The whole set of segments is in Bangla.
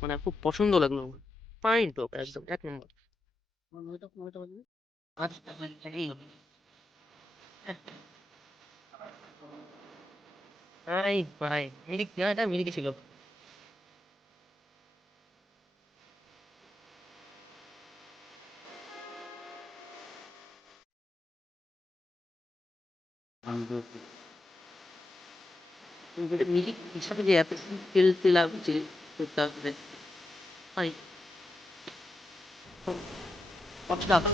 মানে খুব পছন্দ লাগলো আমার। ফাইন টক একদম এক নম্বর। আচ্ছা এই ভাই ভাই মিরিক না, এটা মিরিক ছিল। মিরিক হিসাবে যে এত তেল তেলা যে করতে হবে ভাই, কত টাকা?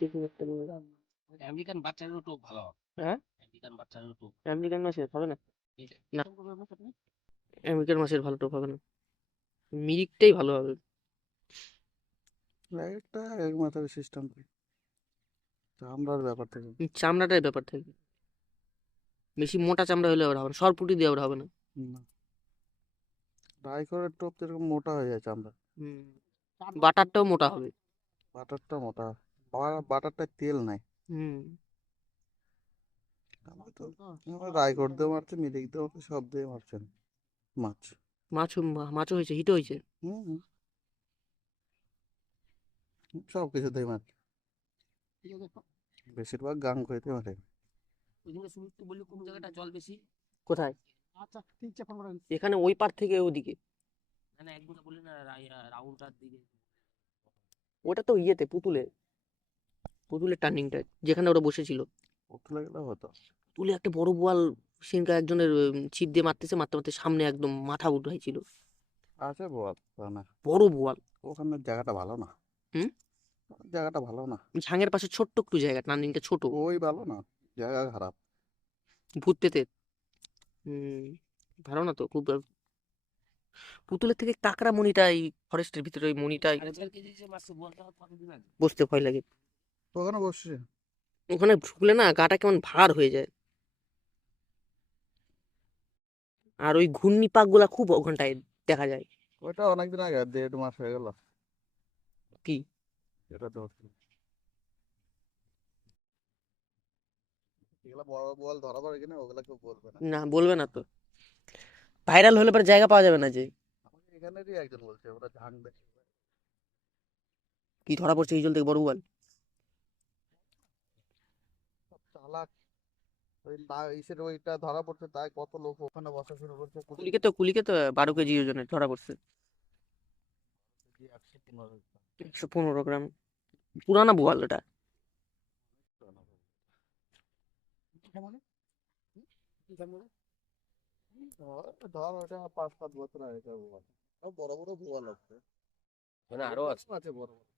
দেখুন একটা নিয়ে। আমেরিকান বাচ্চারও টোপ ভালো হবে। হ্যাঁ, আমেরিকান বাচ্চারও টোপ। আমেরিকান মাছের হবে না। না, এরকম করবে না আপনি? আমেরিকান মাছের ভালো টোপ হবে না, মিরিকটাই ভালো হবে। একটা এক মাথার সিস্টেম চামড়ার ব্যাপার থেকে চামড়াটাই ব্যাপার থাকে, বেশি মোটা চামড়া হলে ওরা হবে না, সরপুটি দিয়ে ওরা হবে না। না, ড্রাই করে টোপ যেরকম মোটা হয়ে যায় চামড়া, হুম, বাটারটাও মোটা হবে। বাটারটা মোটা, বাটারটায় তেল নাই। হুম, আমি তো রায়গড় দিয়ে মারছে, মিরিক দিয়ে মারছে, সব দিয়ে মারছেন মাছ। মাছও হয়েছে, হিটও হয়েছে। হুম হুম, সব কিছু দিয়ে মারছে, বেশিরভাগ গাং করে মারে। ওইদিকে সুমিত বললি কোন জায়গাটা জল বেশি? কোথায়? আচ্ছা ঠিক আছে, ফোন করেন। এখানে ওই পার থেকে ওদিকে, না না, একদিন বললি না রাউন্ডটার দিকে। ওটা তো ইয়েতে পুতুলে, পুতুলের টার্নিংটা যেখানে ওরা বসেছিল। উঠলে গেলে হতো। তুলে একটা বড় বোয়াল, সেদিনকার একজনের ছিপ দিয়ে মারতেছে, মারতে মারতে সামনে একদম মাথা উঠাইছিল। আছে বল না, বড় বোয়াল। ওখানে জায়গাটা ভালো না, হুম, জায়গাটা ভালো না, ঝাঙের পাশে ছোট্ট একটু জায়গা, টার্নিংটা ছোট। ওই ভালো না, জায়গা খারাপ। ভূত পেতে। হুম, ভালো না তো খুব। পুতুলের থেকে কাকড়া মণিটা, এই ফরেস্টের ভিতরে ওই মণিটাই আর এবার কেজি যে মাছ বলতে হবে কতদিন আগে? বসতে ভয় লাগে। ওখানে বসছে, ওখানে ঢুকলে না গাটা কেমন ভার হয়ে যায়। আর ওই ঘূর্ণি পাক গুলা খুব ওখানটায় দেখা যায়। ওইটা অনেকদিন আগে, 1.5 মাস হয়ে গেল কি? এটা ধরছি। এগুলা বড় বল ধরা পড়ে কিনা ওগুলা কেউ বলবে না। না, বলবে না তো, ভাইরাল হলে পরে জায়গা পাওয়া যাবে না যে। আমাকে এখানেরই একজন বলছে ওরা ঝাং দেখে কি ধরা পড়ছে এই জল থেকে বড় বোয়াল? সব চালাক। ওই ইসের ওইটা ধরা পড়ছে তাই কত লোক ওখানে বসা শুরু করছে, কুলিকে তো 12 কেজি ওজনের ধরা পড়ছে। 115। 115 গ্রাম, পুরানা বোয়াল ওটা। ধর ওটা 5-7 বছর আগে বড় বড় বোয়াল আছে, মানে আরো আছে। আছে বড় বড়।